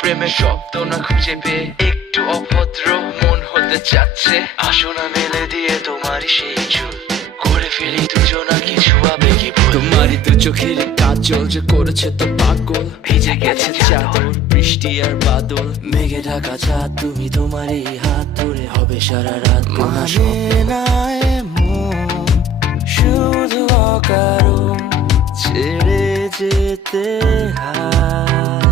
প্রেমের শব্দ না খুঁজে পেয়ে একটু অভদ্র মন হতে চাচ্ছে। আসো না মেলে দিয়ে তোমারই সেই চুল, করে ফেলি দুজনা কিছু আবেগী ভুল। তোমারই দু চোখের কাজল যে করেছে তো পাগল, ভিজে গেছে চাদর বৃষ্টি আর বাদল, মেঘে ঢাকা চাঁদ তুমি তোমারই হাত ধরে হবে সারা রাত। মানে না এমন শুধু অকারণ ছেড়ে যেতে হয়।